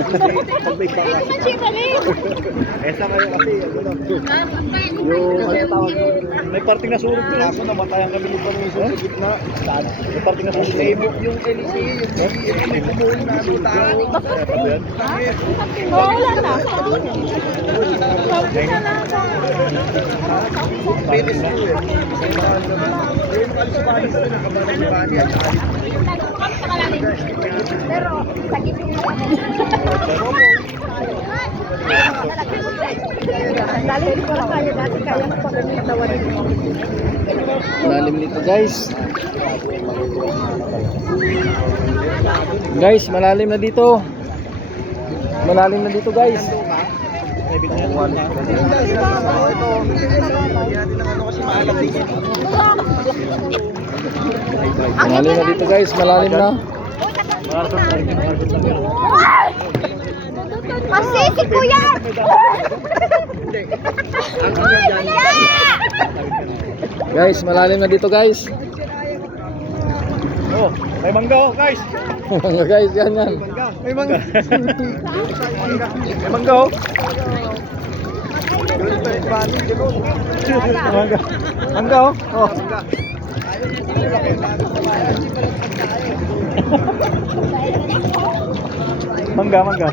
Pag may baka. Esa kayo kasi, ano lang. Yung, ano tawag ko? May parting nasurog doon. Kaso namatayan kami yung panuso sa gitna. Saan? May parting nasurog doon. Yung LC, yung ibubuhin na ano tao. Oo, wala na. Pinis ko eh. Yung alis-balis na nakabalan-bani at alis. Pero, sakit yung dali ko lang kaya dati kaya ko pag katawan mo. Malalim nito guys. Guys, malalim na dito. Malalim na dito guys. Malalim na dito guys, malalim na. Masisi ko yan! Guys, malalim na dito guys. Oh, may mangga oh, guys. Mga guys, yan yan. May mangga. May mangga oh. Mangga. Mangga oh. Oh. Mangga, mangga.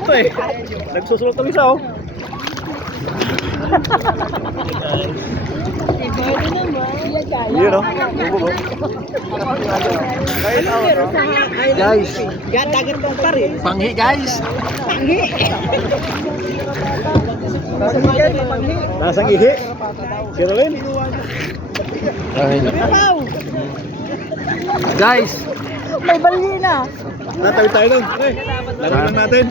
Ito eh. Nagsusulot ang isa oh. Yun oh. Guys, Dagat bang pare? panghi guys. Lasang ihi. Kirolin. Guys, May bali na. Natawid tayo nun. Laro lang natin.